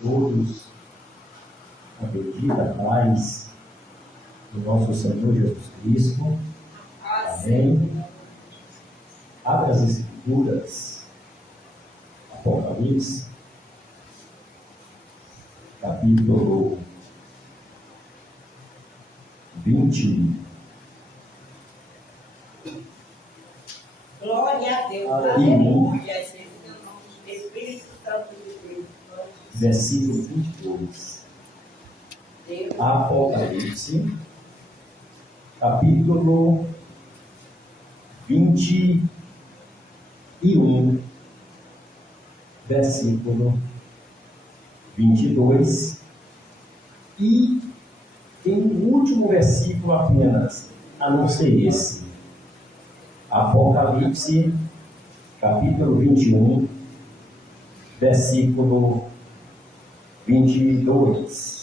todos a bendita paz do nosso Senhor Jesus Cristo. Amém. Abra as Escrituras, Apocalipse, capítulo 20. Glória a Deus. Aleluia. Espírito Santo de Deus. Versículo 22. Apocalipse, capítulo 21, versículo 22. E tem um último versículo apenas, a não ser esse. Apocalipse, capítulo 21, versículo 22.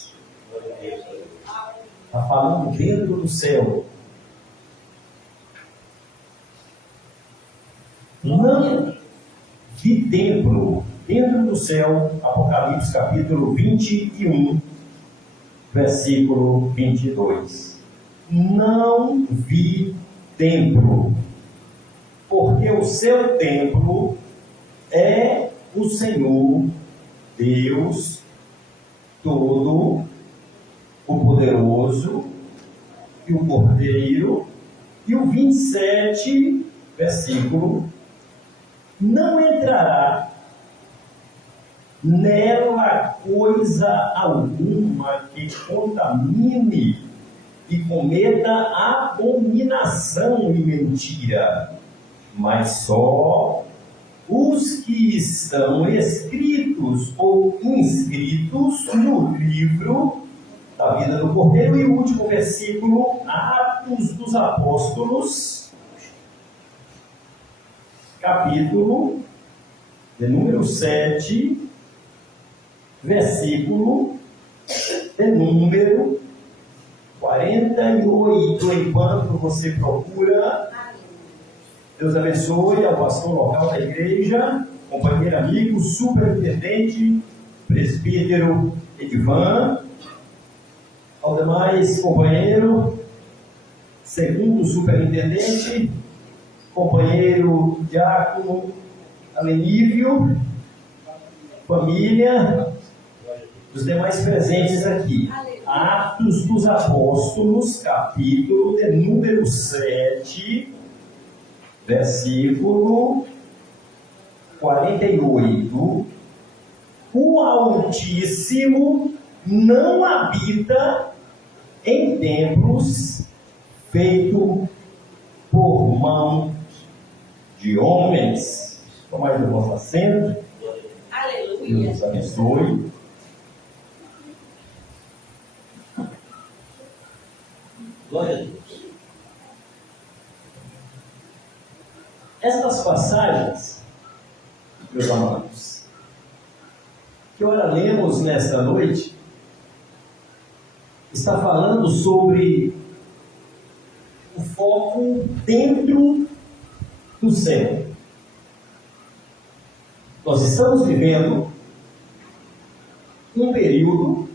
Está falando dentro do céu. Não vi templo dentro do céu. Apocalipse, capítulo 21, versículo 22. Não vi templo, porque o seu templo é o Senhor Deus todo o poderoso e o Cordeiro. E o 27 versículo: não entrará nela coisa alguma que contamine e cometa abominação e mentira, mas só os que estão escritos ou inscritos no livro da vida do Cordeiro. E o último versículo, Atos dos Apóstolos, capítulo de número 7, versículo de número 48. Enquanto você procura, Deus abençoe ao pastor local da igreja, companheiro amigo, superintendente, presbítero Edivan, ao demais companheiro, segundo superintendente, companheiro diácono Alenívio, família, os demais presentes aqui. Atos dos Apóstolos, capítulo de número 7, versículo 48. O Altíssimo não habita em templos feitos por mão de homens. Tomai o vosso assento. Aleluia. Deus abençoe. Glória a Deus. Estas passagens, meus amados, que ora lemos nesta noite, está falando sobre o foco dentro do céu. Nós estamos vivendo um período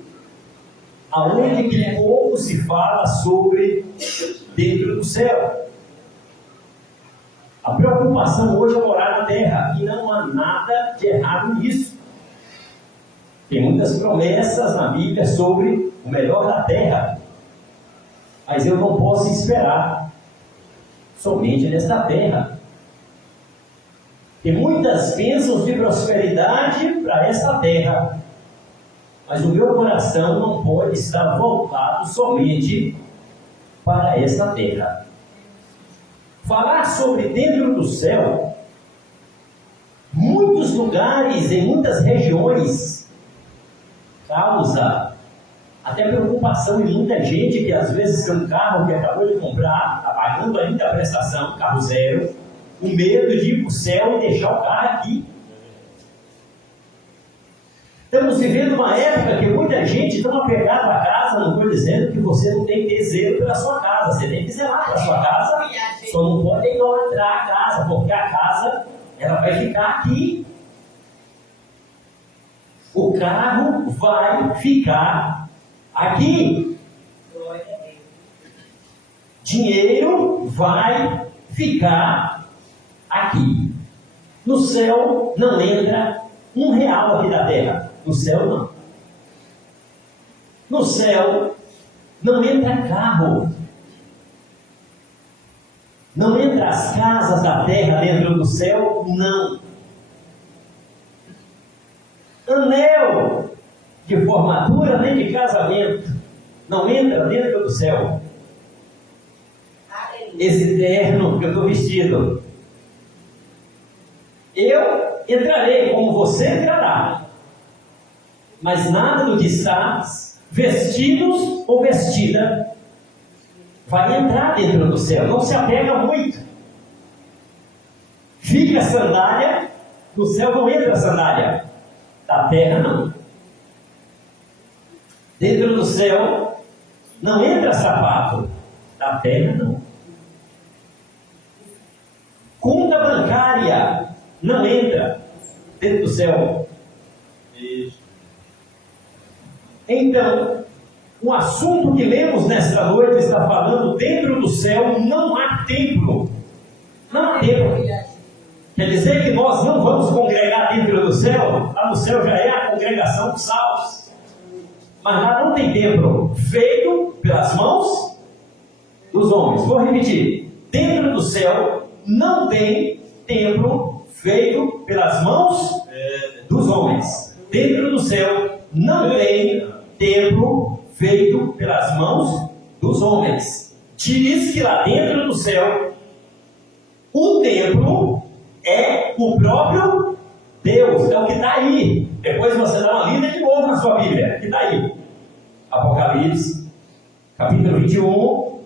onde que pouco se fala sobre dentro do céu. A preocupação hoje é morar na terra, e não há nada de errado nisso. Tem muitas promessas na Bíblia sobre o melhor da terra, mas eu não posso esperar somente nesta terra. Tem muitas bênçãos de prosperidade para esta terra, mas o meu coração não pode estar voltado somente para esta terra. Falar sobre dentro do céu, muitos lugares, em muitas regiões, causa até preocupação em muita gente que às vezes tem um carro que acabou de comprar, está pagando ainda a prestação, carro zero, com medo de ir para o céu e deixar o carro aqui. Estamos vivendo uma época que muita gente está apegada à casa. Não estou dizendo que você não tem que ter zelo pela sua casa, você tem que zelar pela sua casa, só não pode idolatrar a casa, porque a casa ela vai ficar aqui. O carro vai ficar aqui. Glória a Deus. Dinheiro vai ficar aqui. No céu não entra R$1 aqui da terra. No céu não. No céu não entra carro. Não entra as casas da terra dentro do céu, não. Anel de formatura nem de casamento não entra dentro do céu. Aleluia. Esse terno que eu estou vestido, eu entrarei como você entrará, mas nada do que estás vestidos ou vestida vai entrar dentro do céu. Não se apega muito. Fica a sandália, no céu não entra a sandália, da terra não. Dentro do céu não entra sapato, da terra não. Conta bancária não entra dentro do céu. Então, o assunto que lemos nesta noite está falando dentro do céu não há templo. Não há templo. Quer dizer que nós não vamos congregar dentro do céu? Lá no céu já é a congregação dos salvos. Mas lá não tem templo feito pelas mãos dos homens. Vou repetir. Dentro do céu não tem templo feito pelas mãos dos homens. Dentro do céu não tem templo feito pelas mãos dos homens. Diz que lá dentro do céu o templo é o próprio Deus. É o que está aí. Depois você dá uma lida de novo na sua Bíblia, que está aí. Apocalipse, capítulo 21,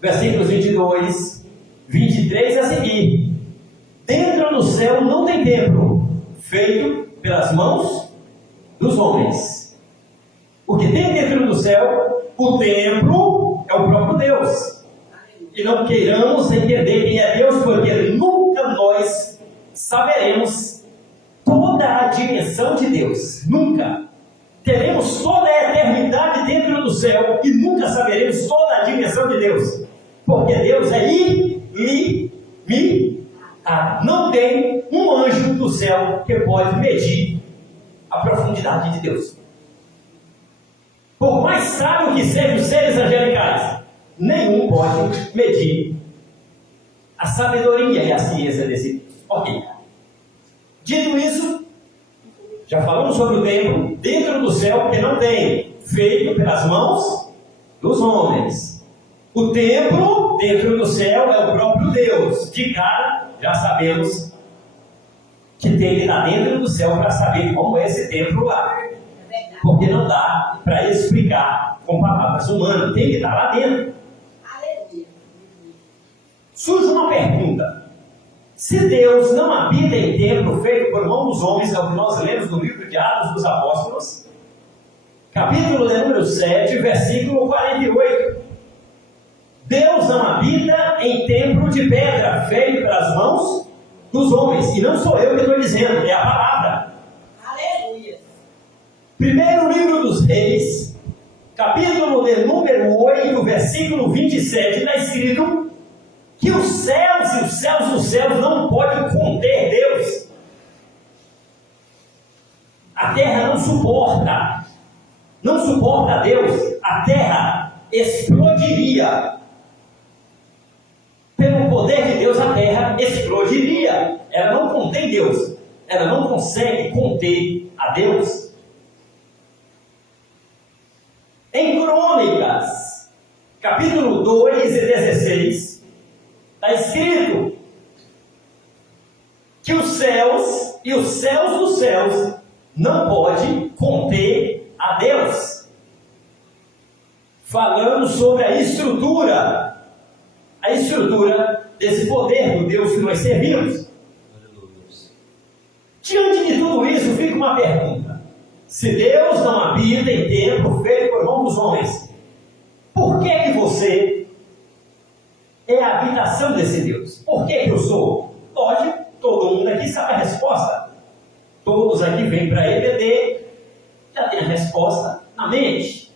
versículos 22, 23 a seguir. Dentro do céu não tem templo feito pelas mãos dos homens. O que tem dentro do céu, o templo, é o próprio Deus. E não queiramos entender quem é Deus, porque nunca nós saberemos toda a dimensão de Deus. Nunca. Teremos toda a eternidade dentro do céu e nunca saberemos toda a dimensão de Deus. Porque Deus é ilimitado. Não tem um anjo do céu que pode medir a profundidade de Deus. Por mais sábio que sejam os seres angelicais, nenhum pode medir a sabedoria e a ciência desse Deus. Ok. Dito isso, já falamos sobre o templo dentro do céu que não tem, feito pelas mãos dos homens. O templo dentro do céu é o próprio Deus. De cara, já sabemos que tem que estar dentro do céu para saber como é esse templo lá. Porque não dá para explicar com palavras humanas, tem que estar lá dentro. Surge uma pergunta: se Deus não habita em templo feito por mão dos homens, é o que nós lemos no livro de Atos dos Apóstolos, capítulo de número 7, versículo 48. Deus não habita em templo de pedra feito pelas mãos dos homens. E não sou eu que estou dizendo, é a palavra. Aleluia. Primeiro livro dos Reis, capítulo de número 8, versículo 27, está escrito que os céus e os céus dos céus não podem conter Deus. A terra não suporta Deus. A terra explodiria. Pelo poder de Deus, a terra explodiria. Ela não contém Deus. Ela não consegue conter a Deus. Em Crônicas, capítulo 2 e 16, está escrito que os céus e os céus dos céus não podem conter a Deus. Falando sobre a estrutura desse poder do Deus que nós servimos. Diante de tudo isso, fica uma pergunta: se Deus não habita em templo feito por mão dos homens, por que você é a habitação desse Deus? Por que eu sou? Pode, todo mundo aqui sabe a resposta. Todos aqui vêm para EBD, já tem a resposta na mente.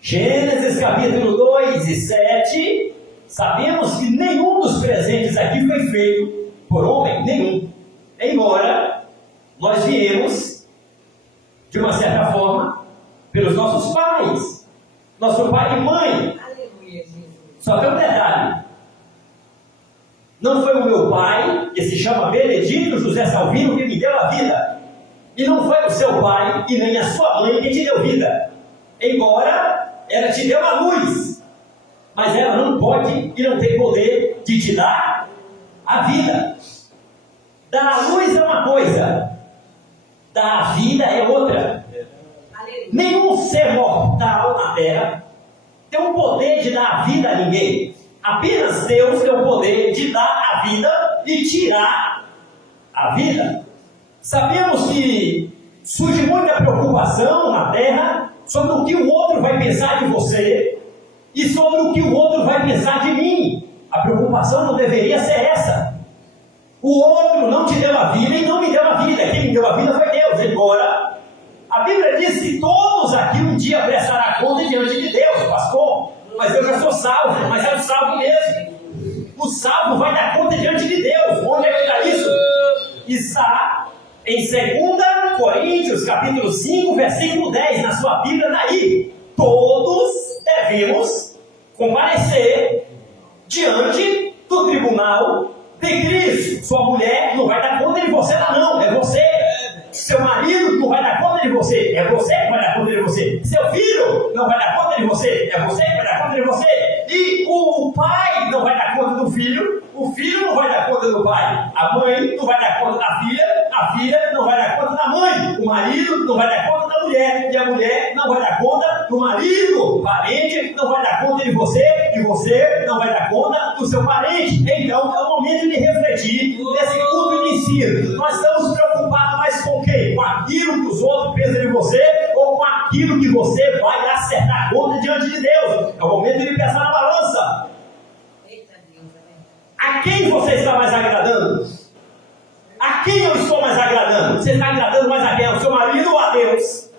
Gênesis capítulo 2 e 7, sabemos que nenhum dos presentes aqui foi feito por homem, nenhum. Embora nós viemos, de uma certa forma, pelos nossos pais, nosso pai e mãe. Aleluia, Jesus. Só que um detalhe, não foi o meu pai, que se chama Benedito José Salvino, que me deu a vida, e não foi o seu pai e nem a sua mãe que te deu vida, embora ela te deu a luz, mas ela não pode e não tem poder de te dar a vida. Dar a luz é uma coisa, dar a vida é outra. Aleluia. Nenhum ser mortal na terra tem o poder de dar a vida a ninguém. Apenas Deus tem o poder de dar a vida e tirar a vida. Sabemos que surge muita preocupação na terra sobre o que o outro vai pensar de você e sobre o que o outro vai pensar de mim. A preocupação não deveria ser essa. O outro não te deu a vida e não me deu a vida. Quem me deu a vida foi Deus. Agora, a Bíblia diz que todos aqui um dia prestarão conta diante de Deus, pastor. Mas eu já sou salvo, mas é o salvo mesmo. O salvo vai dar conta diante de Deus. Onde é que está isso? Está em 2 Coríntios, capítulo 5, versículo 10, na sua Bíblia, daí. Todos devemos comparecer diante do tribunal de Cristo. Sua mulher não vai dar conta de você, não, é você. Seu marido não vai dar conta de você, é você que vai dar conta de você. Seu filho não vai dar conta de você, é você que vai dar conta de você. E o pai não vai dar conta do filho, o filho não vai dar conta do pai, a mãe não vai dar conta da filha, a filha não vai dar conta da mãe, o marido não vai dar conta da mulher, e a mulher não vai dar conta do marido, o parente não vai dar conta de você, e você não vai dar conta do seu parente. Então é o momento de refletir nesse culto de ensino. Nós estamos preocupados mais com o quê? Com aquilo que os outros pensam de você, ou com aquilo que você vai acertar conta diante de Deus? É o momento de pensar na balança. Eita Deus, amém. A quem você está mais agradando? A quem eu estou mais agradando? Você está agradando mais a quem? Ao seu marido ou a Deus?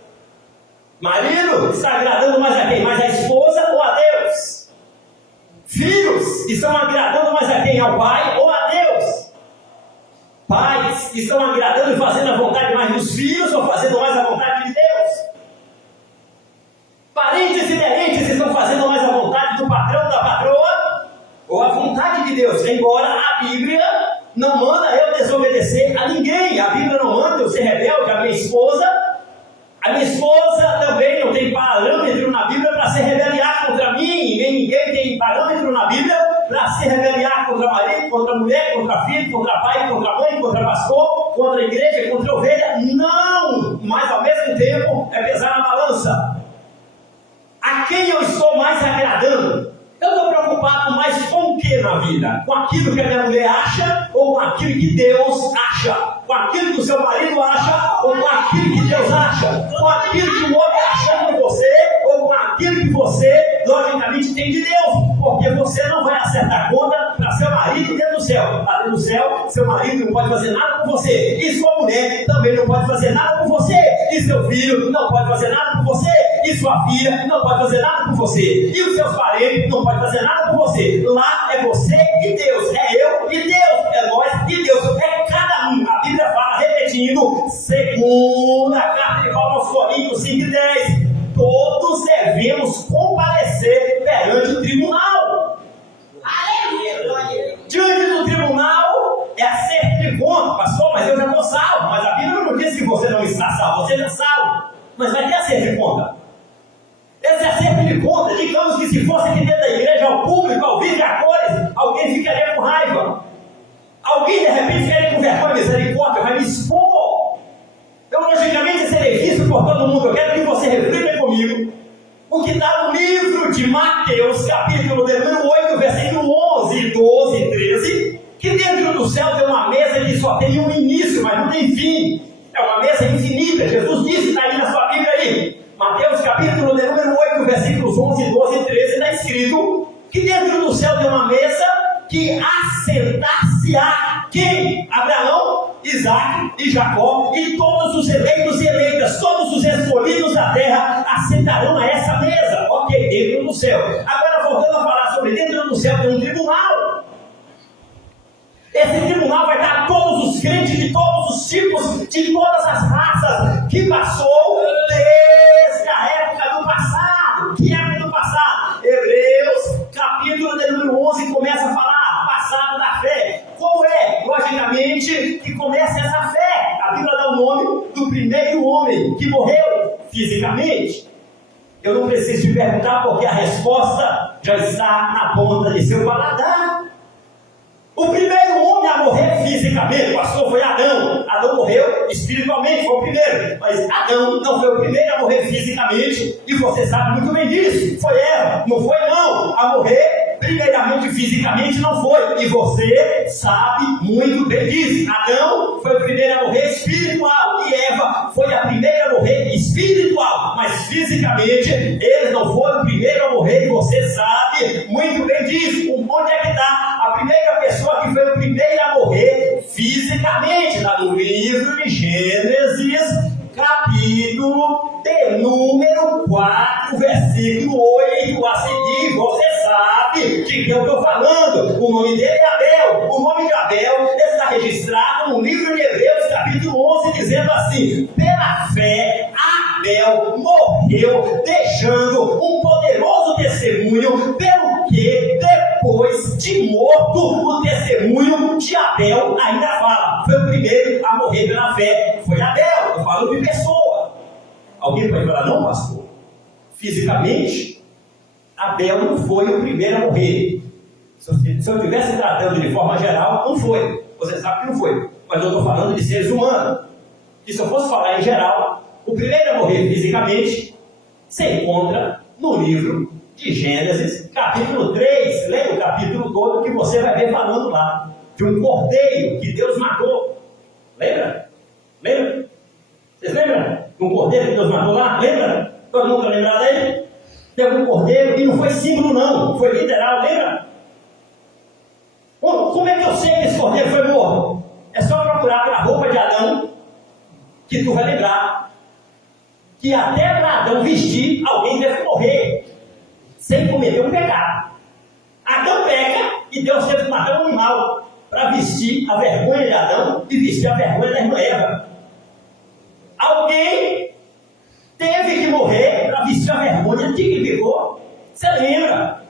Marido está agradando mais a quem? Mais a esposa ou a Deus? Filhos estão agradando mais a quem? Ao pai ou a Deus? Pais estão agradando e fazendo a vontade mais dos filhos ou fazendo mais a vontade de Deus? Parentes e parentes estão fazendo mais a vontade do patrão, da patroa ou a vontade de Deus? Embora a Bíblia não manda eu desobedecer a ninguém. A Bíblia não manda eu ser rebelde à minha esposa. A minha esposa também não tem parâmetro na Bíblia para se rebeliar contra mim. Nem ninguém tem parâmetro na Bíblia para se rebeliar contra marido, contra mulher, contra filho, contra pai, contra mãe, contra pastor, contra a igreja, contra a ovelha. Não! Mas ao mesmo tempo é pesar na balança. A quem eu estou mais agradando? Eu estou preocupado mais com o que na vida? Com aquilo que a minha mulher acha ou com aquilo que Deus acha? Com aquilo que o seu marido acha ou com aquilo que Deus acha? Com aquilo que o outro acha de você ou com aquilo que você, logicamente, tem de Deus? Porque você não vai acertar conta para seu marido dentro do céu. Lá dentro do céu, seu marido não pode fazer nada por você. E sua mulher também não pode fazer nada por você. E seu filho não pode fazer nada por você. E sua filha não pode fazer nada por você. E os seus parentes não podem fazer nada por você. Lá é você e Deus. É eu e Deus. É nós e Deus. É cada um. A Bíblia fala, repetindo, segunda carta de Paulo aos Coríntios 5:10. Todos devemos comparecer perante o tribunal. Aleluia. Diante do tribunal é acerto de conta. Pastor, mas eu já estou salvo. Mas a Bíblia não diz que você não está salvo. Você já é salvo. Mas vai ter acerto de conta. Esse acerto de conta, digamos que se fosse aqui dentro da igreja, ao público, ao vivo e a cores, alguém ficaria com raiva. Alguém de repente ficaria com vergonha, misericórdia, vai me expor. Eu logicamente serei visto por todo mundo. Eu quero que você reflita comigo o que está no livro de Mateus, capítulo de número 8, versículo 11, 12 e 13, que dentro do céu tem uma mesa que só tem um início, mas não tem fim. É uma mesa infinita. Jesus disse, está aí na sua Bíblia aí. Mateus capítulo de número 8, versículos 11, 12 e 13, está escrito que dentro do céu tem uma mesa que assentar-se-á quem? Abraão, Isaac e Jacó e todos os eleitos e eleitas, todos os escolhidos assentarão a essa mesa. Ok, dentro do céu. Agora, voltando a falar sobre dentro do céu, tem um tribunal. Esse tribunal vai dar todos os crentes de todos os tipos, de todas as raças, que passou desde a época do passado. Que época do passado? Hebreus, capítulo de número 11, começa a falar passado da fé. Qual é, logicamente, que começa essa fé? A Bíblia dá o nome do primeiro homem que morreu fisicamente. Eu não preciso te perguntar, porque a resposta já está na ponta de seu paladar. O primeiro homem a morrer fisicamente, o pastor, foi Adão. Adão morreu espiritualmente, foi o primeiro. Mas Adão não foi o primeiro a morrer fisicamente, e você sabe muito bem disso. Foi Eva, não foi não. A morrer primeiramente fisicamente não foi. E você sabe muito bem disso. Adão foi o primeiro a morrer espiritual, e Eva foi a primeira a morrer espiritual. Mas fisicamente, eles não foram o primeiro a morrer, e você sabe muito bem disso. Onde é que está a primeira pessoa que foi a primeira a morrer fisicamente? Está no livro de Gênesis, capítulo de número 4, versículo 8 a seguir. Você sabe de que eu estou falando. O nome dele é Abel. O nome de Abel está registrado no livro de Hebreus, capítulo 11, dizendo assim: pela fé, Abel morreu, deixando um poderoso testemunho, pelo que depois de morto, o testemunho de Abel ainda fala. Foi o primeiro a morrer pela fé, foi Abel. Eu falo de pessoa. Alguém pode falar, não, pastor? Fisicamente, Abel não foi o primeiro a morrer. Se eu estivesse tratando de forma geral, não foi. Você sabe que não foi. Mas eu estou falando de seres humanos. E se eu fosse falar em geral, o primeiro a morrer fisicamente se encontra no livro de Gênesis, capítulo 3. Leia o capítulo todo que você vai ver falando lá de um cordeiro que Deus matou. Lembra? Lembra? Vocês lembram? Um cordeiro que Deus matou lá? Lembra? Todo mundo lembra dele? Teve um cordeiro e não foi símbolo não, foi literal, lembra? Como é que eu sei que esse cordeiro foi morto? É só procurar pela roupa de Adão, que tu vai lembrar que até para Adão vestir, alguém deve morrer sem cometer um pecado. Adão peca e Deus teve que matar um animal para vestir a vergonha de Adão e vestir a vergonha da irmã Eva. Alguém teve que morrer para vestir a vergonha de quem pecou. Você lembra?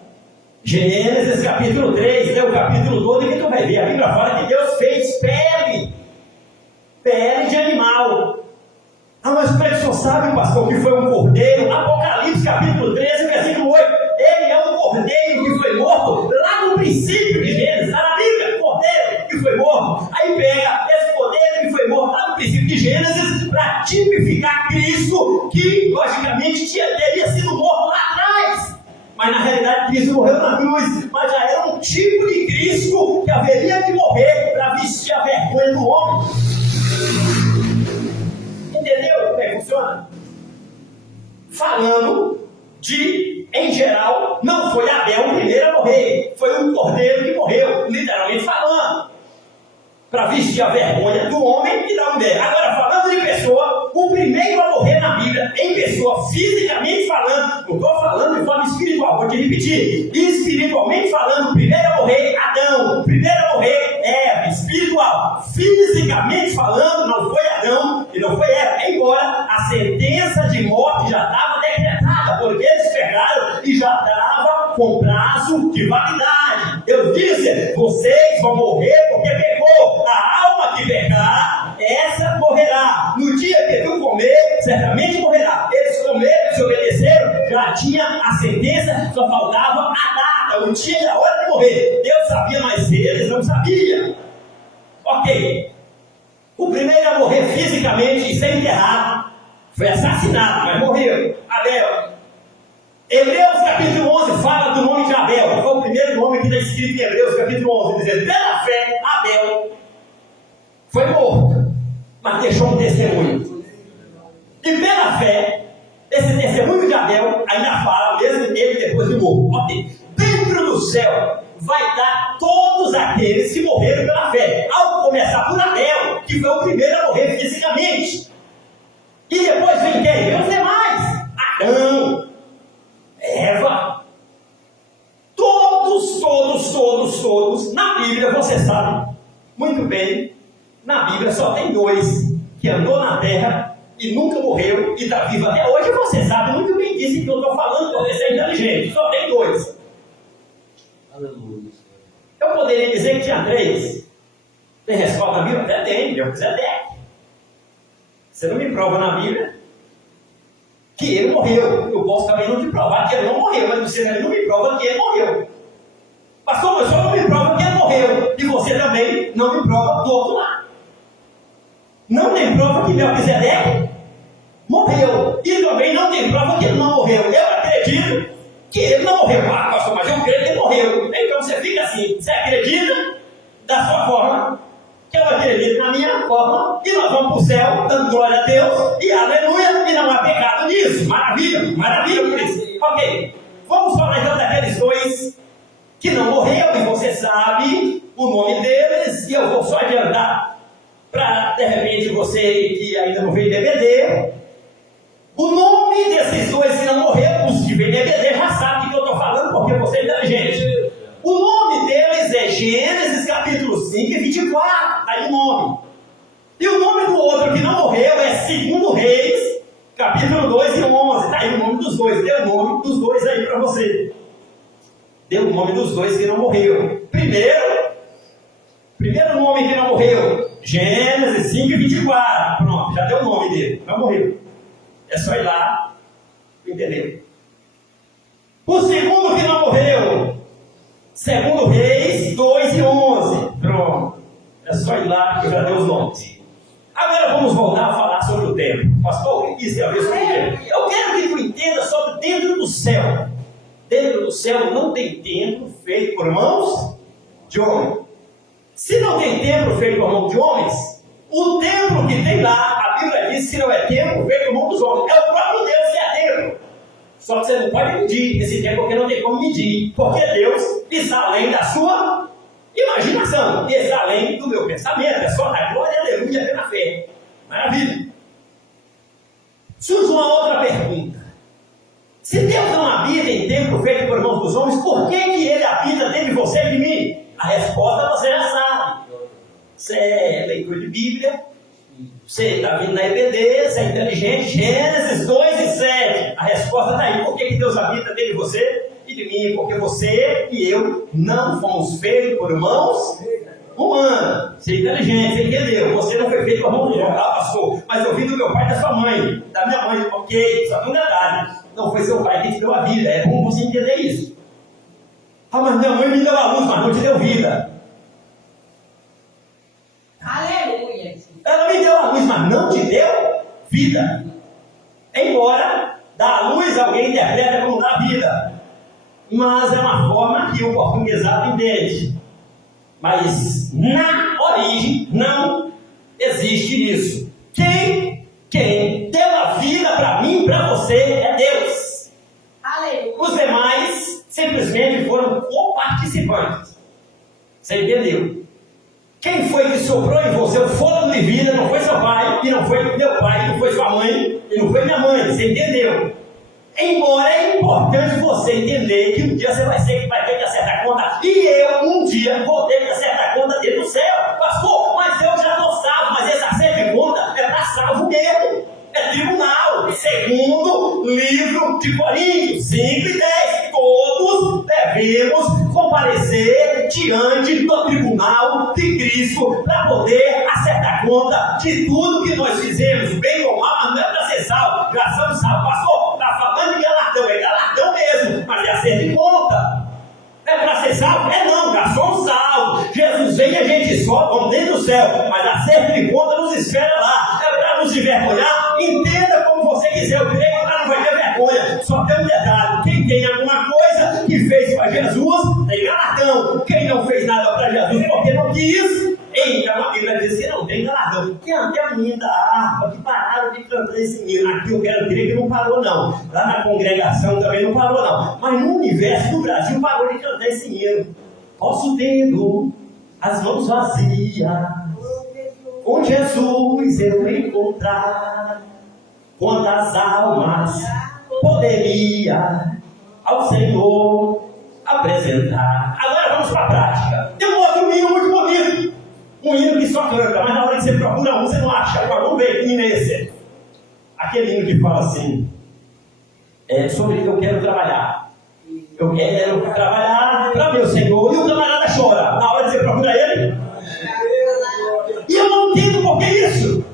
Gênesis capítulo 3, né, o capítulo todo, que tu vai ver. A Bíblia fala que Deus fez pele de animal. Ah, mas como é que o senhor sabe, pastor, que foi um cordeiro? Apocalipse capítulo 13, versículo 8. Ele é um cordeiro que foi morto lá no princípio de Gênesis. Está na Bíblia, cordeiro que foi morto. Aí pega esse cordeiro que foi morto lá no princípio de Gênesis para tipificar Cristo, que logicamente teria sido morto lá atrás. Mas na realidade Cristo morreu na cruz. Mas já era um tipo de Cristo que haveria de morrer para vestir a vergonha do homem. Entendeu como é que funciona? Falando de, em geral, não foi Abel o primeiro a morrer. Foi um cordeiro que morreu, literalmente falando, para vestir a vergonha do homem e da mulher. Agora, falando de pessoa, o primeiro a morrer na Bíblia, em pessoa, fisicamente falando, não estou falando de forma espiritual, vou te repetir, espiritualmente falando, o primeiro a morrer, Adão, o primeiro a morrer, Eva, espiritual, fisicamente falando, não foi Adão e não foi Eva, embora a sentença de morte já estava decretada, porque eles pecaram e já estava com prazo de validade. Deus disse, vocês vão morrer porque pecou. A alma que pecar, essa morrerá. No dia que tu comer, certamente morrerá. Eles comeram, se obedeceram, já tinha a sentença, só faltava a data, o dia e a hora de morrer. Deus sabia, mas eles não sabiam. Ok. O primeiro a morrer fisicamente e ser enterrado foi assassinado, mas morreu. Abel. Hebreus capítulo 11 fala do nome de Abel. Foi o primeiro nome que está escrito em Hebreus capítulo 11, dizendo, pela fé, Abel foi morto, mas deixou um testemunho. E pela fé, esse testemunho de Abel ainda fala, mesmo ele depois de morto. Ok. Dentro do céu vai dar todos aqueles que morreram pela fé, ao começar por Abel, que foi o primeiro a morrer fisicamente. E depois vem quem? Vem os demais. Adão, Eva, todos, na Bíblia, você sabe muito bem, na Bíblia só tem dois que andou na terra e nunca morreu e está vivo até hoje. Você sabe muito bem disso que eu estou falando, porque você é inteligente. Só tem dois. Aleluia. Eu poderia dizer que tinha três. Tem resposta na Bíblia? Até tem, Melquisedeque. Você não me prova na Bíblia que ele morreu. Eu posso também não te provar que ele não morreu, mas você também não me prova que ele morreu. Pastor, mas só não me prova que ele morreu. E você também não me prova do outro lado. Não tem prova que Melquisedeque morreu. E também não tem prova que ele não morreu. Eu acredito que ele não morreu. Ah, pastor, mas eu creio que ele morreu. Então você fica assim, você acredita da sua forma, que eu acredito na minha forma, e nós vamos para o céu, dando glória a Deus, e aleluia, e não há pecado nisso. Maravilha, maravilha por isso. Ok, vamos falar então daqueles dois que não morreu, e você sabe o nome deles, e eu vou só adiantar para, de repente, você que ainda não veio DVD, o nome desses dois que não morreram, os que veio DVD já sabem o que eu estou falando, porque você é inteligente. O nome deles é Gênesis capítulo 5 e 24, está aí o nome. E o nome do outro que não morreu é 2 Reis, capítulo 2 e 11, está aí o nome dos dois, deu o nome dos dois aí para você. Deu o nome dos dois que não morreu. Primeiro nome que não morreu, Gênesis 5 e 24, pronto, já deu o nome dele, não morreu. É só ir lá, entendeu? O segundo que não morreu, 2 Reis 2 e 11. Pronto. É só ir lá que já deu os nomes. Agora vamos voltar a falar sobre o templo. Pastor, o que quis a ver sobre o templo? Eu quero que tu entenda sobre dentro do céu. Dentro do céu não tem templo feito por mãos de homem. Se não tem templo feito por mãos de homens, o templo que tem lá, a Bíblia diz que não é templo feito por mãos dos homens. É o próprio Deus que é templo. Só que você não pode medir esse tempo, porque não tem como medir. Porque Deus está além da sua imaginação. E está além do meu pensamento. É só dar glória, aleluia, pela fé. Maravilha. Surge uma outra pergunta. Se Deus não habita em templo feito por mãos dos homens, por que Ele habita dentro de você e de mim? A resposta você já sabe. Você é leitor de Bíblia. Você está vindo na EBD, você é inteligente, Gênesis 2 e 7. A resposta está aí. Por que Deus habita dentro de você e de mim? Porque você e eu não fomos feitos por mãos humanas. Você é inteligente, você entendeu? Você não foi feito por mãos humanas, pastor. Mas eu vim do meu pai e da sua mãe, da minha mãe. Ok, só tem um detalhe. Não foi seu pai que te deu a vida. É bom você entender isso. Ah, mas minha mãe me deu a luz, mas não te deu vida. Aleluia. Ela me deu a luz, mas não te deu vida. Embora dar a luz alguém interpreta como dar vida. Mas é uma forma que o portuguesado entende. Mas na origem não existe isso. Quem deu a vida para mim e para você é Deus. Aleluia. Os demais simplesmente foram coparticipantes. Você entendeu? Quem foi que soprou em você o fôlego de vida não foi seu pai, e não foi meu pai, não foi sua mãe, e não foi minha mãe. Você entendeu? Embora é importante você entender que um dia você vai ter que acertar a conta, e eu um dia vou ter que acertar a conta dentro do céu. Pastor, mas eu já estou salvo, mas esse acerto de conta é para salvo mesmo. É tribunal. Segundo livro de Coríntios 5 e 10. Todos devemos comparecer diante do tribunal de Cristo para poder acertar conta de tudo que nós fizemos, bem ou mal, mas não é para ser salvo. Já somos salvos. Pastor, está falando de galardão, é galardão mesmo, mas é acerto de conta. É para ser salvo? É não, já somos salvos. Jesus vem e a gente sobe, vamos dentro do céu, mas acerto de conta nos espera lá. É para nos envergonhar? Entenda como você quiser, eu creio que lá não vai ter vergonha. Só tem um detalhe: quem tem alguma coisa que fez para Jesus, tem galardão. Quem não fez nada para Jesus porque não quis, então a Bíblia diz que não tem galardão. Tem até a menina da harpa que pararam de cantar esse hino. Aqui eu quero crer que não parou, não. Lá na congregação também não parou, não. Mas no universo do Brasil parou de cantar esse hino. Posso tendo as mãos vazias, com Jesus eu encontrar. Quantas almas poderia ao Senhor apresentar. Agora vamos para a prática. Tem um outro hino muito bonito. Um hino que só canta, mas na hora que você procura um, você não acha. Agora vamos ver que hino é esse. Aquele hino que fala assim, sobre eu quero trabalhar. Eu quero trabalhar para meu Senhor. E o camarada chora. Na hora que você procura ele. E eu não entendo por que isso.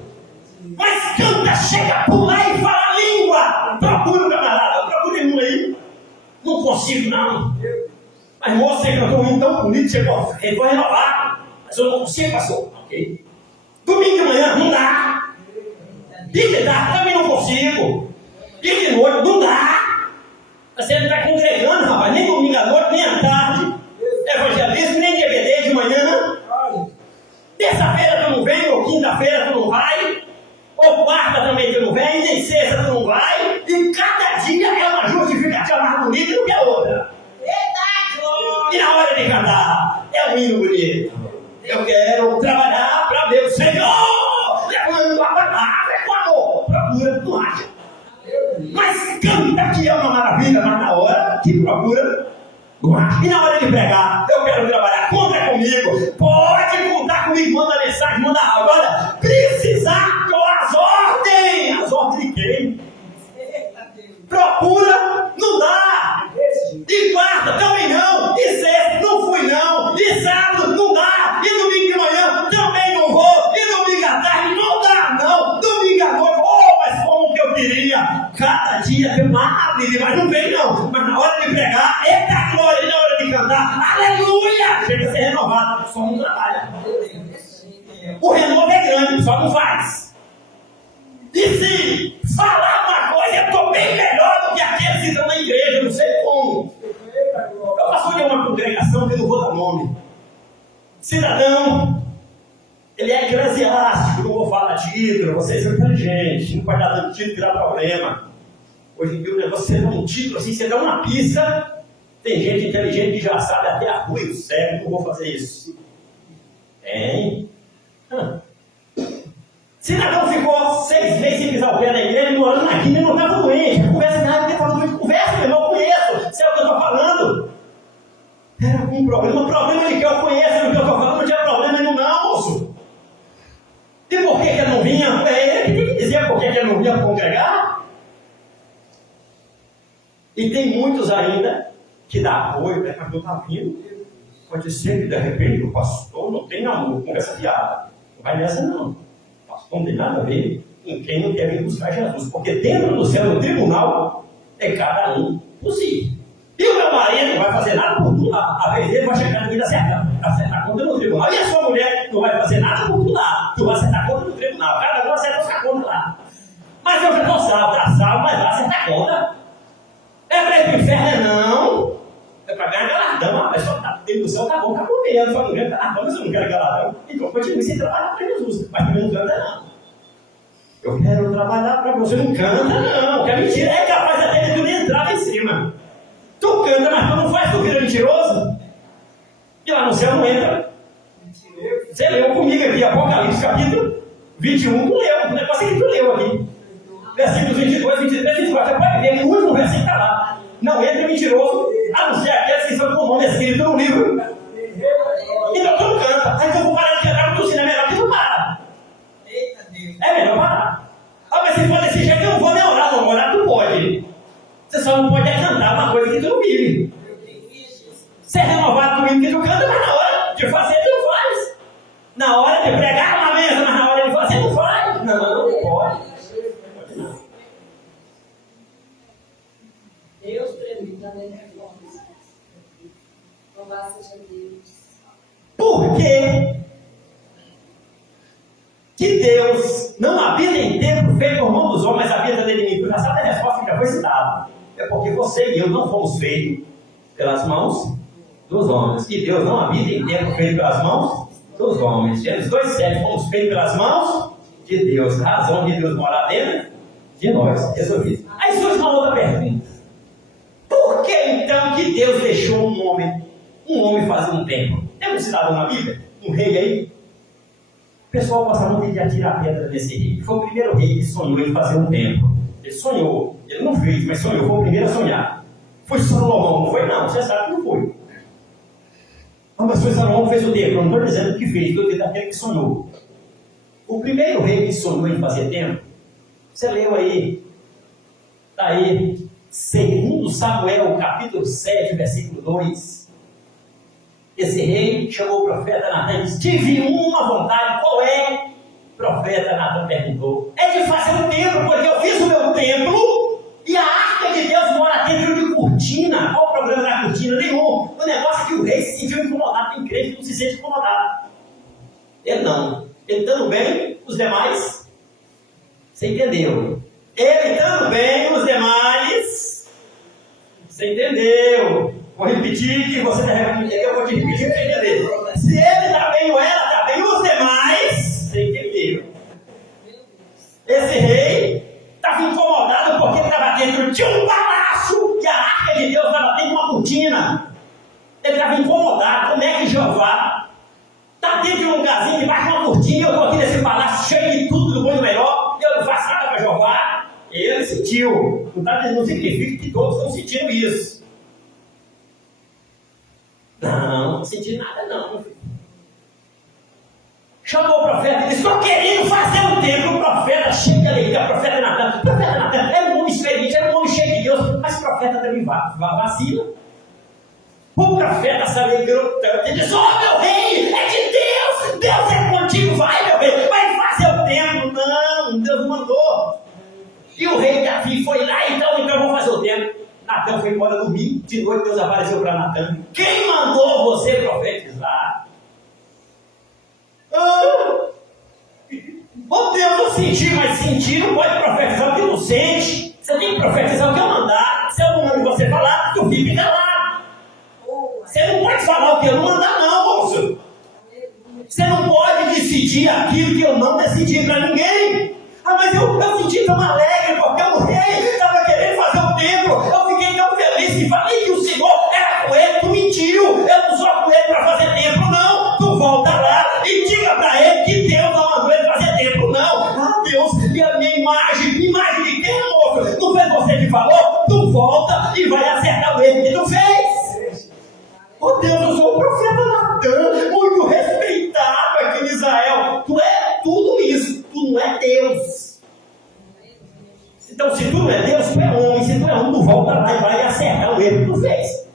Mas canta, chega, pula e fala a língua. Procura o camarada. Procura ele aí. Não consigo, não. Mas moço, você cantou um hino tão bonito, ele foi renovar. Mas eu não consigo, pastor. Ok. Domingo de manhã, não dá. E de tarde também não consigo. E de noite, não dá. Você não está congregando, rapaz, nem domingo à noite, nem à tarde. Evangelismo, nem DVD de manhã. Terça-feira tu não vem, ou quinta-feira tu não vai. Ou quarta também tu não vem, nem sexta tu não vai. E cada dia é uma justificativa mais bonita do que a outra. E na hora de cantar, é um hino bonito. Eu quero trabalhar para meu Senhor. Levando a palavra, é com amor. Procura, não acha. Mas canta que é uma maravilha, mas na hora que procura, não acha. E na hora de pregar, eu quero trabalhar, conta comigo. Pode contar comigo, manda mensagem, manda áudio. Olha, precisar com as ordens. As ordens de quem? Procura, não dá. E quarta, também não. E sexta, não fui não. E sábado, não dá. E domingo de manhã, também não vou. E domingo à tarde, não dá não. Domingo à noite, mas como que eu queria. Cada dia tem uma árvore, mas não vem não. Mas na hora de pregar, eita glória. E na hora de cantar, aleluia. Chega a ser renovado, só não trabalha. O renovo é grande, só não faz. E se falar uma coisa, eu estou bem melhor do que aqueles que estão na igreja, não sei como. Eu passou de uma congregação que não vou dar nome. Cidadão, ele é eclesiástico, não vou falar título, vocês são inteligentes, não vai dar dando título que dá problema. Hoje em dia o negócio, você dá um título assim, você dá uma pista, tem gente inteligente que já sabe até a rua e o cego, não vou fazer isso. Tem. Cidadão ficou 6 meses sem pisar o pé na igreja, morando aqui, ele não estava doente. Conversa nada, porque estava doente. Conversa, meu irmão, eu conheço. Sabe o que eu estou falando? Era algum problema. O problema de que eu conheço, do que eu estou falando, não tinha problema nenhum, não, moço. E por que ele não vinha? É ele que tem que dizer por que ele não vinha congregar. E tem muitos ainda que dá apoio, mas não está vindo. Pode ser que de repente o pastor não tenha amor com essa piada. Não vai nessa, não. Não tem nada a ver com quem não quer vir buscar Jesus. Porque dentro do céu, no tribunal, é cada um por si. E o meu marido não vai fazer nada por tu lá. A vez dele vai chegar aqui e acertar a conta no tribunal. E a sua mulher não vai fazer nada por tu lá. Tu vai acertar a conta no tribunal. Cada um acerta a sua conta lá. Mas eu já estou salvo, está salvo, mas vai acertar a conta. É para ir para o inferno, não. É para ganhar galardão. A pessoa está dentro do céu, acabou mesmo. Só não ganha galardão, mas eu não quero galardão. Então continue sem trabalhar para Jesus. Mas também não canta, não. Eu quero trabalhar para você. Não canta, não. Que é mentira. É capaz até de tu nem entrar lá em cima. Tu canta, mas tu não faz, tu vira mentiroso. E lá no céu não entra. Você leu comigo aqui, Apocalipse capítulo 21, tu leu. O negócio é que tu leu aqui. Versículos 22, 23, 24. Você pode ver que o último versículo está lá. Não entra mentiroso, a não ser aqueles que são com o nome escrito no livro. Então tu não canta. Aí tu vou parar de cantar, tu é melhor que tu para. É melhor parar. Mas se for desse jeito, eu não vou nem orar, não. Orar tu pode. Você só não pode cantar uma coisa que tu não vive. Você é renovado comigo que tu canta, mas na hora de fazer, tu não faz. Na hora de pregar uma mesa, mas na hora de fazer, não faz. Não pode. Deus permita a reforma. Louvado seja Deus. Por que Deus não habita em templo feito por mão dos homens, habita nele em mim? Já sabe a resposta que já foi citada. É porque você e eu não fomos feitos pelas mãos dos homens. E Deus não habita em templo feito pelas mãos dos homens. Gênesis 2,7, fomos feitos pelas mãos de Deus. A razão de Deus morar dentro de nós. Resolvido. Aí surge uma outra pergunta. Por que então que Deus deixou um homem fazer um templo? Tem um cidadão na Bíblia? Um rei aí? O pessoal gosta muito de atirar pedra nesse rei. Foi o primeiro rei que sonhou em fazer um templo. Ele sonhou. Ele não fez, mas sonhou, foi o primeiro a sonhar. Foi Salomão, não foi não, você sabe que não foi. Não, mas foi Salomão que fez o templo, eu não estou dizendo que fez, estou dizendo aquele que sonhou. O primeiro rei que sonhou em fazer templo, você leu aí, está aí, 2 Samuel, capítulo 7, versículo 2. Esse rei chamou o profeta Natan e disse: tive uma vontade, qual é? O profeta Natan perguntou: é de fazer um templo, porque eu fiz o meu templo e a arca de Deus mora dentro de cortina. Qual o problema da cortina? Nenhum. O negócio é que o rei se sentiu incomodado. Tem crente que não se sente incomodado. Ele não. Ele estando bem, os demais. Você entendeu? Ele estando bem, os demais. Você entendeu? Vou repetir que você está repetindo. Eu vou te repetir para você entender. Se ele está bem ou ela está bem, os demais. Você entendeu? Esse rei estava incomodado porque estava dentro de um palácio e a arca de Deus estava dentro de uma cortina. Ele estava incomodado. Como é que Jeová está dentro de um lugarzinho debaixo de uma cortina e eu estou aqui nesse palácio cheio de tudo do bom e do melhor e eu não faço nada para Jeová? Ele sentiu. Não significa que todos estão sentindo isso. Não senti nada não. Chamou o profeta e disse: estou querendo fazer um templo. O profeta cheio de alegria, o profeta Natan. O profeta Natan era um homem experiente, era um homem cheio de Deus, mas o profeta também vacila. O profeta se alegrou tanto e disse: oh meu rei, é de Deus, Deus é contigo, vai meu rei, vai fazer o templo. Não, Deus não mandou. E o rei Davi foi lá, então vou fazer o templo. Natan foi embora dormir, de noite Deus apareceu para Natan: quem mandou você profetizar? O Deus não sentiu, mas sentir não pode profetizar o que não sente. Você tem que profetizar o que eu mandar. Se eu não mando você falar, tu fica calado. Você não pode falar o que eu não mandar não, moço. Você não pode decidir aquilo que eu não decidi para ninguém. Ah, mas eu senti tão alegre porque o rei estava querendo fazer o templo. Eu fiquei tão feliz que falei que o Senhor era com ele. Tu mentiu. Eu não sou com ele para fazer templo, não. Tu volta lá e diga para ele que Deus não mandou ele fazer templo, não. Ah, Deus, e a minha imagem de quem, moço? Não foi você que falou? Tu volta e vai acertar o erro que tu fez. Oh Deus, eu sou o profeta Natan, muito respeitado aqui em Israel. Tu é tudo isso, tu não é Deus. Então, se tu não é Deus, tu é homem. Se tu é homem, tu volta lá e vai acertar o erro que tu fez.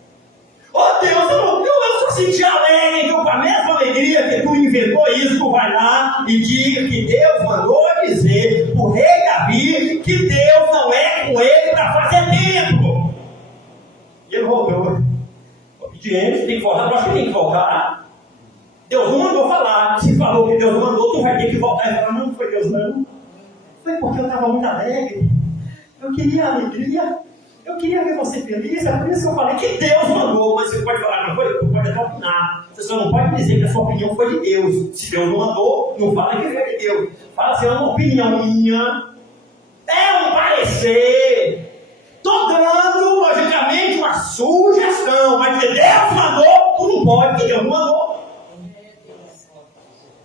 Oh Deus, eu só senti alegre, então com a mesma alegria que tu inventou isso, tu vai lá e diga que Deus mandou dizer o rei Davi que Deus não é com ele para fazer templo. E ele voltou. Obediente, tem que voltar, acho que tem que voltar. Deus não mandou falar. Se falou que Deus não mandou, tu vai ter que voltar e falar: não foi Deus não. Foi porque eu estava muito alegre. Eu queria alegria. Eu queria ver você feliz. É por isso que eu falei que Deus mandou. Mas você pode falar: não foi? Tu pode até opinar. Você só não pode dizer que a sua opinião foi de Deus. Se Deus não mandou, não fala que foi de Deus. Fala assim: é uma opinião minha. É um parecer. Estou dando, logicamente, uma sugestão. Mas se Deus mandou, tu não pode, porque Deus não mandou.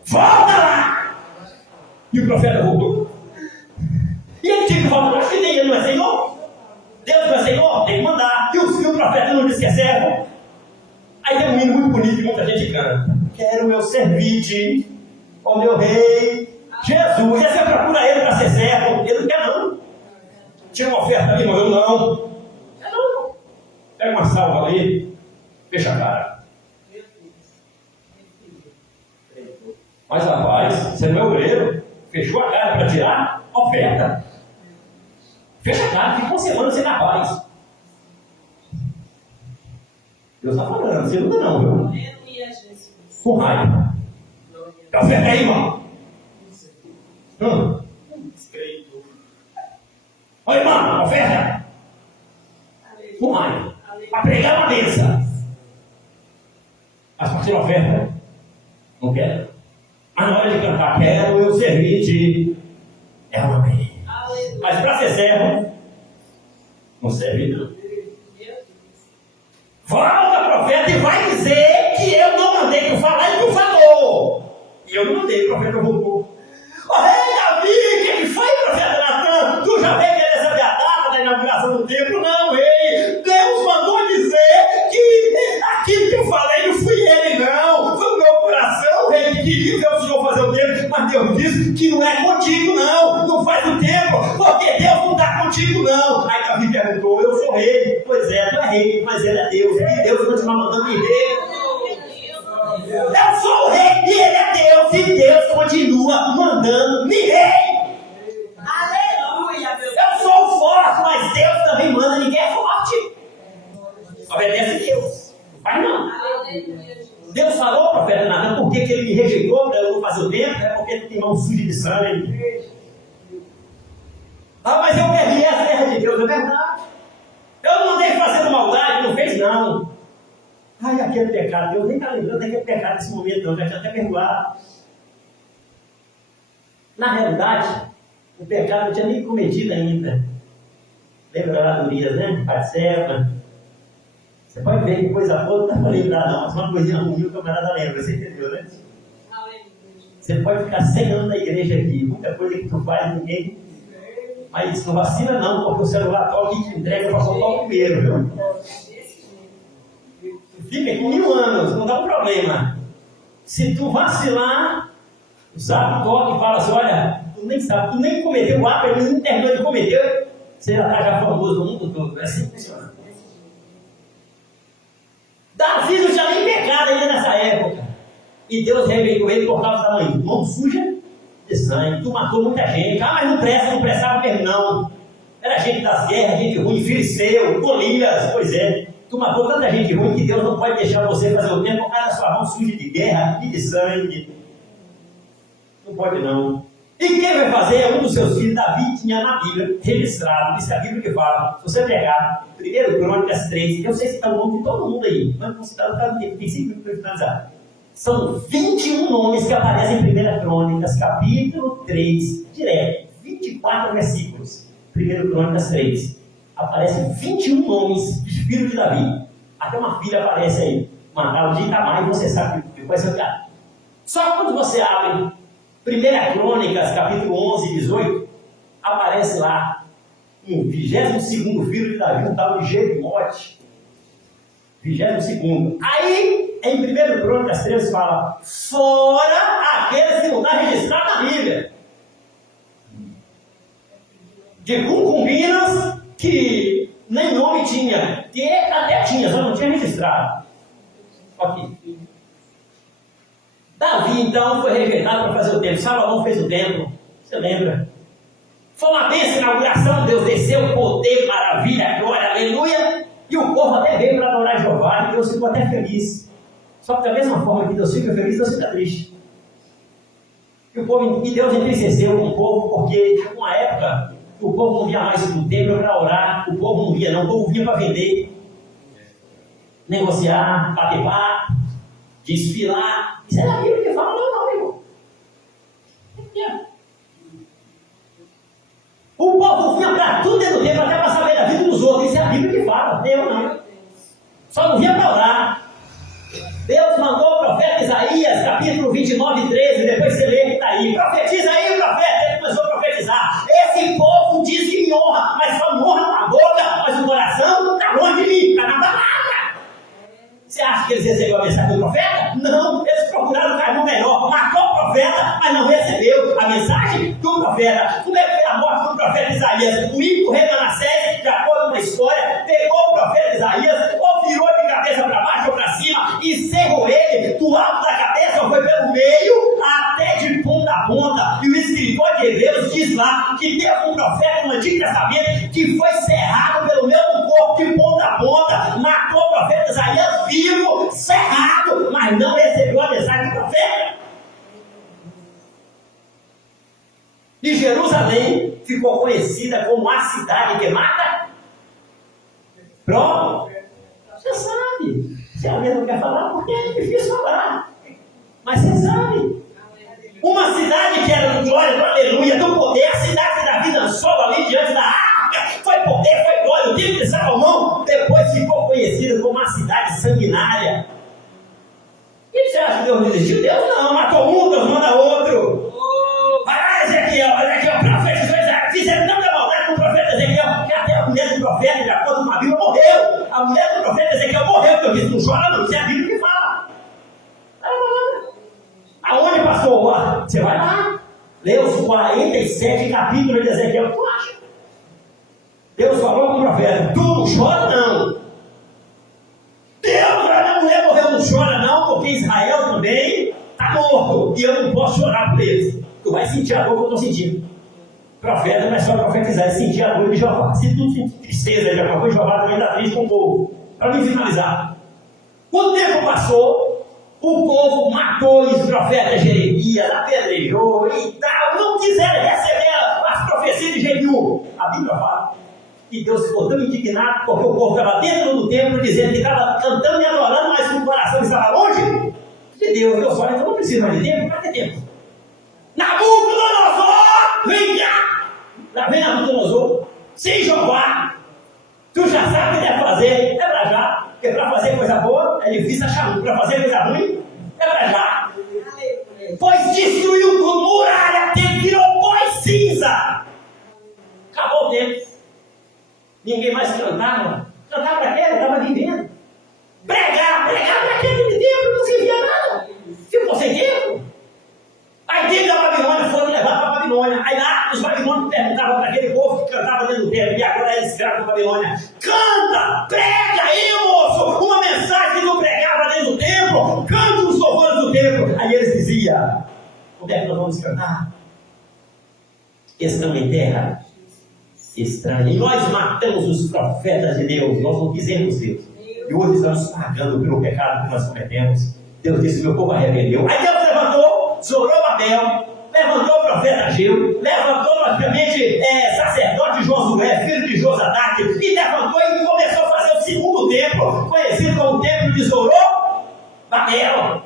Volta lá! E o profeta voltou. E ele tinha que voltar. Acho que ele não é Senhor. Deus não é Senhor, tem que mandar. E o profeta não disse que é servo. Aí tem um hino muito bonito que muita gente canta: quero meu servite, ó meu rei Jesus. E aí você procura ele para ser servo. Ele não quer não. Tinha uma oferta ali, mas eu não. É não. Pega uma salva ali, fecha a cara. Mas rapaz, você não é obreiro. Fechou a cara para tirar oferta. Fecha a cara, fica uma semana sem dar paz. Deus está falando, você não não, viu? Com raiva. Dá oferta aí, irmão. Olha, irmão, oferta. Com raiva. Para pregar uma benção. Mas para tirar oferta, não quero. Mas na hora de cantar: quero eu servir-te, é uma bem. Mas para ser servo, não serve não. Volta, profeta, e vai dizer que eu não mandei tu falar e tu falou. E eu não mandei, o profeta voltou. Ô rei Davi, o que foi, profeta Natan? Tu já veio querer saber a data da inauguração o templo. Não, ei, Deus mandou dizer que aquilo que eu falei não fui ele, não. Foi o meu coração, rei, que queria ver o Senhor fazer o templo. Mas Deus disse que não é contigo, não. Não faz o templo, porque Deus não está contigo, não. Aí Davi perguntou, eu sou rei. Pois é, tu é rei, mas ele é Deus. E Deus continua mandando me rei. Eu sou o rei e ele é Deus. E Deus continua mandando me rei. Aleluia, meu Deus. Eu sou forte, mas Deus também manda. Ninguém é forte. Obedece a Deus. Não faz não. Aleluia. Deus falou, profeta Natan, por que ele me rejeitou para eu não fazer o templo? É porque ele tem mão suja de sangue. Ah, mas eu perdi a terra de Deus. É verdade. Eu não mandei fazendo maldade, não fez não. Ai, aquele pecado, Deus nem está lembrando daquele pecado nesse momento, não, já tinha até perdoado. Na realidade, o pecado não tinha nem cometido ainda. Lembra lá do Urias, né? Batseba. Você pode ver que coisa boa não dá para lembrar, não. Mas uma coisinha ruim o camarada lembra, você entendeu, né? Você pode ficar 100 anos na igreja aqui, muita coisa que tu faz, ninguém. Mas não vacina, não, porque o celular toca e te entrega para soltar o primeiro, viu? Fica aqui 1000 anos, não dá um problema. Se tu vacilar, o sábio toca e fala assim, olha, tu nem sabe, tu nem cometeu o ato, ele nem terminou de cometer, você já está já famoso no mundo todo. É assim que funciona. Davi não tinha nem pecado ainda nessa época. E Deus revelou ele por causa da mão suja de sangue. Tu matou muita gente. Ah, mas não presta, não prestava mesmo não. Era gente das guerras, gente ruim, Filisteu, Golias, pois é. Tu matou tanta gente ruim que Deus não pode deixar você fazer o tempo por causa da sua mão suja de guerra e de sangue. Não pode não. E quem vai fazer é um dos seus filhos. Davi tinha na Bíblia registrado, diz a Bíblia que fala, se você pegar 1 Crônicas 3, eu sei se está o nome de todo mundo aí, mas não citar o tem 5 minutos para finalizar. São 21 nomes que aparecem em 1 Crônicas, capítulo 3, direto, 24 versículos. 1 Crônicas 3. Aparecem 21 nomes de filhos de Davi. Até uma filha aparece aí, Magal de Itamar, e você sabe que vai ser o cara. Só que quando você abre 1 Crônicas, capítulo 11 e 18, aparece lá um 22º filho de Davi, um tal de Jerimote. 22º. Aí, em 1 Crônicas 13, fala, fora aqueles que não estão registrados na Bíblia. De concubinas que nem nome tinha, que até tinha, só não tinha registrado. Ok. Davi, então, foi rejeitado para fazer o templo. Salomão fez o templo. Você lembra? Foi uma bênção, inauguração. Deus desceu, poder, maravilha, glória, aleluia. E o povo até veio para adorar Jeová. E Deus ficou até feliz. Só que da mesma forma que Deus fica feliz, Deus fica triste. E Deus entristeceu com o povo, porque tinha uma época que o povo não via mais no templo para orar. O povo não via, não. O povo vinha para vender, negociar, bater papo, desfilar. Isso é a Bíblia que fala, não, meu irmão. O povo vinha para tudo dentro do templo, até para saber da vida dos outros. Isso é a Bíblia que fala, eu não. Só não vinha para orar. Deus mandou o profeta Isaías, capítulo 29, 13, depois você lê que está aí. Profetiza aí, profeta. Ele começou a profetizar. Esse povo diz que me honra, mas só me honra com a boca, mas o coração está longe de mim, está na palavra. Você acha que eles receberam a mensagem do profeta? Não, eles procuraram o caminho melhor. Matou o profeta, mas não recebeu a mensagem do profeta. Como é que foi a morte do profeta Isaías? O ímpio rei Manassés, de acordo com a história, pegou o profeta Isaías, ou virou de cabeça para baixo ou para cima, e cerrou ele do alto da cabeça, ou foi pelo meio, até de ponta a ponta. E o escritor de Hebreus diz lá que teve um profeta no Antigo Testamento que foi cerrado pelo mesmo corpo de ponta a ponta, matou o profeta Isaías vivo, cerrado, mas não recebeu a mensagem do profeta. E Jerusalém ficou conhecida como a cidade que mata. Pronto. Você sabe. Se alguém não quer falar, porque é difícil falar. Mas você sabe. Uma cidade que era do glória, do aleluia, do poder, a cidade que Davi dançou ali diante da arca, foi poder, foi glória. O templo de Salomão depois ficou conhecido como uma cidade sanguinária. E você acha que Deus desistiu? Deus não, matou um, Deus manda outro. Vai lá, Ezequiel, profetizou Isaías. Fizeram tanta maldade com o profeta Ezequiel, que até a mulher do profeta profeta, de acordo com a Bíblia, morreu. A mulher do profeta Ezequiel morreu, porque eu disse, não chora não, isso é a Bíblia que fala. Aonde, pastor? Você vai lá, lê os 47 capítulos de Ezequiel, tu acha? Deus falou com o profeta, tu não chora não. Deus, a mulher morreu, não chora não, porque Israel também está morto, e eu não posso chorar por eles. Tu vai sentir a dor que eu estou sentindo. Profeta não é só profetizar, é sentir a dor de Jeová. Se tu sentir tristeza de Jeová, Jeová também está triste com o povo. Para me finalizar, o tempo passou, o povo matou os profetas Jeremias, apedrejou e tal, não quiseram receber as profecias de jeito. A Bíblia fala que Deus ficou tão indignado porque o povo estava dentro do templo dizendo que estava cantando e adorando, mas o coração estava longe de Deus. Deus fala, então não precisa mais de tempo, para que tempo? Nabucodonosor, vem cá! Lá vem Nabucodonosor, sem Jeová. Tu já sabe o que deve fazer, é para já. Porque para fazer coisa boa é difícil achar para fazer coisa ruim é para já. Pois destruiu com muralha, tempo virou pó e cinza. Acabou o tempo. Ninguém mais cantava. Cantar para quê? Ele estava vivendo. Pregar para quê? Aquele tempo não servia nada. Ficou sem tempo. Aí teve a Babilônia, foram levar para a Babilônia. Aí lá os babilônios perguntavam para aquele povo que cantava dentro do templo, e agora é escravo da Babilônia: canta, prega aí, moço, uma mensagem que não pregava dentro do templo, canta os louvores do templo. Aí eles diziam: onde é que nós vamos cantar? Estão em terra estranha. E nós matamos os profetas de Deus, nós não quisemos Deus. E hoje estamos pagando pelo pecado que nós cometemos. Deus disse: meu povo arrependeu. Aí Deus levantou Zorobabel, levantou o profeta Ageu, levantou logicamente sacerdote Josué, filho de Josadaque, e levantou e começou a fazer o segundo templo, conhecido como o templo de Zorobabel.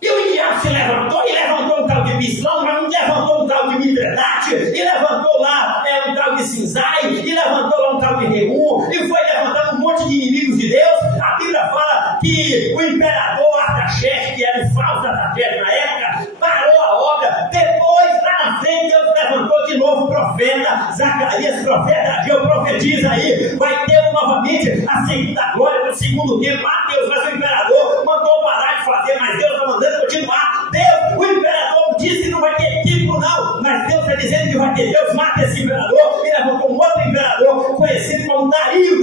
E o diabo se levantou, e levantou um tal de Bislão, mas não levantou um tal de Mitredate, e levantou lá um tal de Sinzai, e levantou lá um tal de Reum, e foi levantando um monte de inimigos de Deus. A Bíblia fala que o imperador Artaxerxes, que era um falso Artaxerxes na época, parou a obra. Depois, lá na frente, Deus levantou de novo o profeta Zacarias, profeta Ageu, profetiza aí, vai ter novamente a segunda glória do segundo tempo. Ah, Deus, mas o imperador mandou parar de fazer, mas Deus está mandando continuar. Deus, o imperador disse que não vai ter tipo não, mas Deus está dizendo que vai ter. Deus mata esse imperador e levantou um outro imperador conhecido como Dario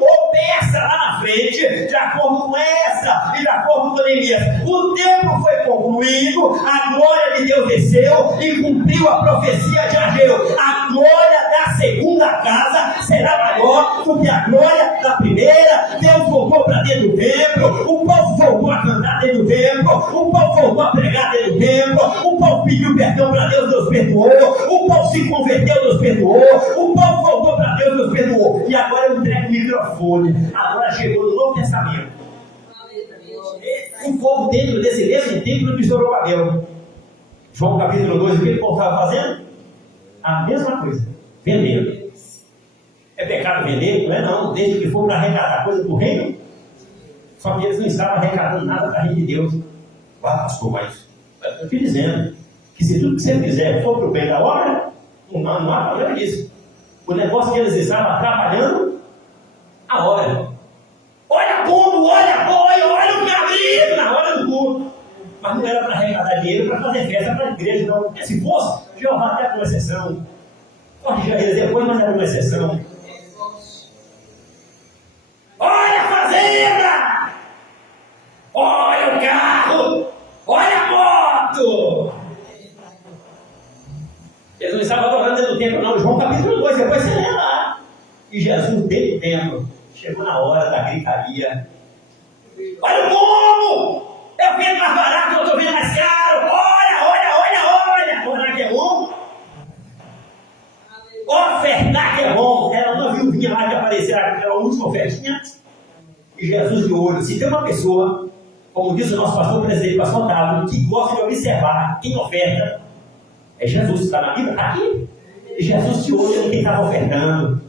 ou Persa lá na frente, de acordo com essa e de acordo com Neemias. O tempo foi concluído, a glória de Deus desceu e cumpriu a profecia de Ageu. A glória da segunda casa será maior do que a glória da primeira. Deus voltou para dentro do templo, o povo voltou a cantar dentro do templo, o povo voltou a pregar dentro do templo, o povo pediu perdão para Deus, Deus perdoou, o povo se converteu, Deus perdoou, o povo voltou para Deus, Deus perdoou. E agora eu entrego o microfone. Agora chegou no Novo Testamento. Um povo dentro desse mesmo templo de Zorobabel. João capítulo 2, o que o povo estava fazendo? A mesma coisa, vendendo. É pecado vender? Não é não, desde que for para arrecadar coisa do reino. Só que eles não estavam arrecadando nada para a gente de Deus. Ah, pastor, mas eu estou te dizendo que se tudo que você fizer for para o bem da obra, não há problema disso. O negócio que eles estavam trabalhando a hora. Olha pombo, olha boi, olha o cabrito na hora do culto. Mas não era para arrecadar dinheiro para fazer festa para a igreja, não. Porque se fosse, Jeová até com exceção. Corrija eles depois, mas era uma exceção. Olha a fazenda! Olha o carro! Olha a moto! Eles não estavam adorando dentro do templo, não. João capítulo 2, depois você lê lá. E Jesus dentro do templo. Chegou na hora da gritaria. Olha o povo! Eu vendo mais barato, eu estou vendo mais caro. Olha, olha, olha, olha. Orar que é bom. Ofertar que é bom. Era uma viuvinha lá que apareceu, era a última ofertinha. E Jesus de olho. Se tem uma pessoa, como diz o nosso pastor presidente, pastor Otávio, que gosta de observar quem oferta, é Jesus. Está na Bíblia? Está aqui. E Jesus de olho em quem estava ofertando.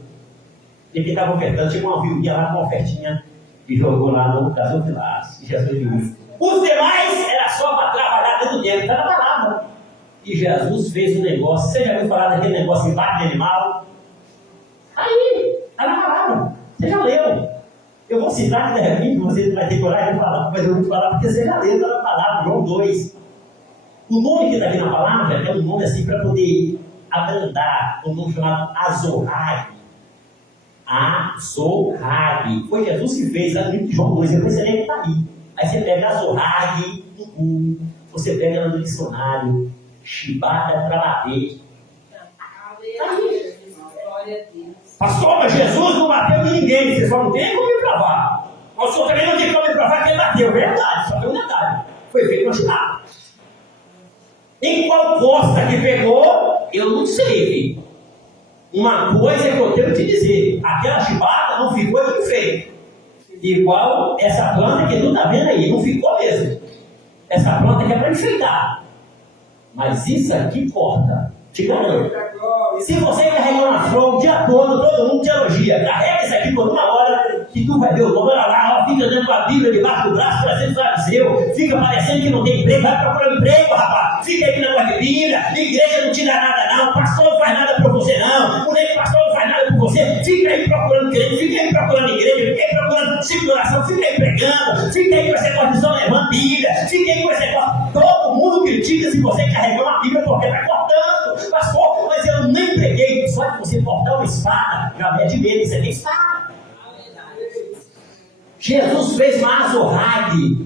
E quem estava ofertando, chegou uma viuvinha lá com uma ofertinha e jogou lá no gasofilaço. E Jesus de olho. Os demais era só para trabalhar dentro do tempo. Está na palavra. E Jesus fez um negócio. Você já ouviu falar daquele negócio de bate de animal? Aí, está na palavra. Você já leu. Eu vou citar que de repente você vai ter coragem de falar, mas eu vou falar porque você já leu na palavra, João 2. O nome que está aqui na palavra é um nome assim para poder abrandar, um nome chamado Azorrag. Azorrag. Foi Jesus que fez lá no livro de João 2, depois você lê que está aí. Aí você pega Azorrag no Google, você pega no dicionário, chibata para bater. Pastor, mas Jesus não bateu em ninguém, você só não tem como me provar. Mas o senhor também não tem como me provar que ele bateu, verdade, só tem um detalhe. Foi feito uma chibata. Em qual costa que pegou, eu não sei, filho. Uma coisa que eu tenho que te dizer, aquela chibata não ficou de enfeite. Igual essa planta que tu está vendo aí, não ficou mesmo. Essa planta que é para enfeitar. Mas isso aqui corta, te garanto. Se você carregar uma flor o dia todo mundo te elogia. Carrega isso aqui por uma hora que tu vai ver o nome lá, fica dentro da Bíblia debaixo do braço, parecendo fariseu, fica parecendo que não tem emprego, vai procurar emprego, rapaz. Fica aí na negócio de Bíblia, igreja não te dá nada não, pastor não faz nada por você não, o pastor não faz nada por você, fica aí procurando crente, fica aí procurando igreja, fica aí procurando circulação, fica aí pregando, fica aí com esse negócio de só levando Bíblia, fica aí com esse negócio. Todo mundo critica se você carregar uma Bíblia porque está cortando, pastor, mas eu nem preguei, só que você cortar uma espada, já é de medo, você tem espada. Jesus fez uma Azorrag.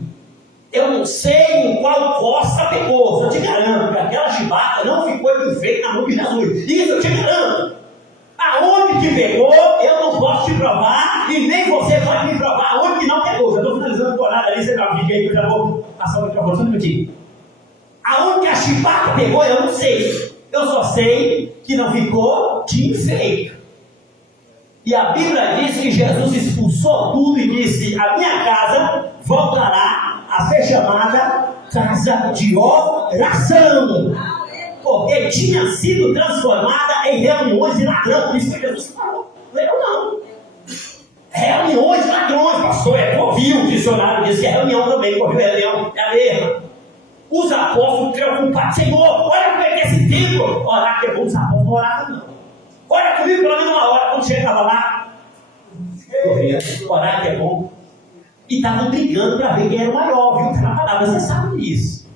Eu não sei em qual costa pegou, só te garanto que aquela chibata não ficou de enfeite na mão de Jesus. Isso eu te garanto. Aonde que pegou, eu não posso te provar, e nem você pode me provar aonde que não pegou. Já estou finalizando o horário ali, você dá um vídeo aí que eu já vou passar o microfone só um minutinho. Aonde que a chibata pegou, eu não sei. Eu só sei que não ficou de enfeite. E a Bíblia diz que Jesus expulsou tudo e disse: a minha casa voltará a ser chamada casa de oração. Porque tinha sido transformada em reuniões de ladrão. Por isso que Jesus falou. Eu não. Reuniões de ladrões, pastor. Ouviu, o dicionário diz que é reunião também. Ouviu, reunião, é a mesma. Os apóstolos preocupados: Senhor, olha como é que é esse templo. Orar que é bom, os apóstolos não oravam não. Olha comigo pelo menos uma hora, quando chegava lá, orar que é bom. E estavam brigando para ver quem era o maior, viu? Na palavra, você sabe disso.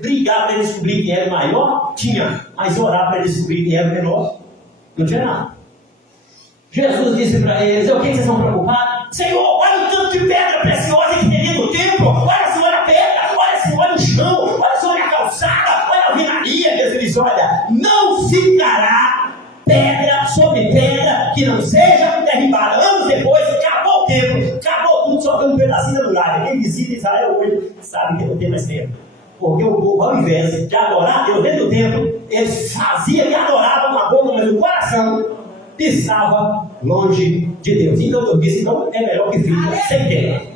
Brigar para descobrir quem era o maior, tinha. Mas orar para descobrir quem era o menor, não tinha nada. Jesus disse para eles: o que vocês estão preocupados? Senhor, olha o tanto de pedra preciosa que tem dentro do templo. Olha se olha a pedra, olha se olha o chão, olha se olha a calçada, olha a alvenaria. Jesus, olha, não ficará pedra sobre pedra que não seja derribada. Anos depois, acabou o tempo, acabou tudo, só tem um pedacinho da muralha. Quem visita Israel hoje sabe que não tem mais tempo. Porque o povo, ao invés de adorar Deus dentro do templo, eles faziam e adoravam com a boca, mas o coração estava longe de Deus. Então eu disse: então é melhor que fique sem tempo.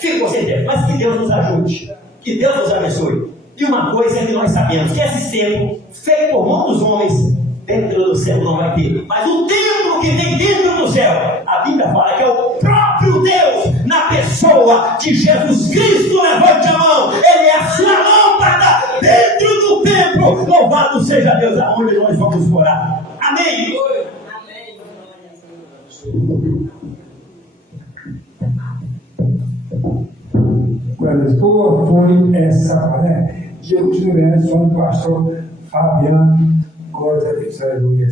Fique sem tempo, mas que Deus nos ajude, que Deus nos abençoe. E uma coisa é que nós sabemos: que esse templo, feito por mão dos homens, dentro do céu não vai ter. Mas o templo que tem dentro do céu, a Bíblia fala que é o próprio Deus, na pessoa de Jesus Cristo. Levante a mão, Ele é a sua lâmpada dentro do templo. Louvado seja Deus, aonde nós vamos morar. Amém. Quando foi essa, né? E eu tive só do pastor Fabiano. Glória a Deus, aleluia.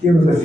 Deus é fiel.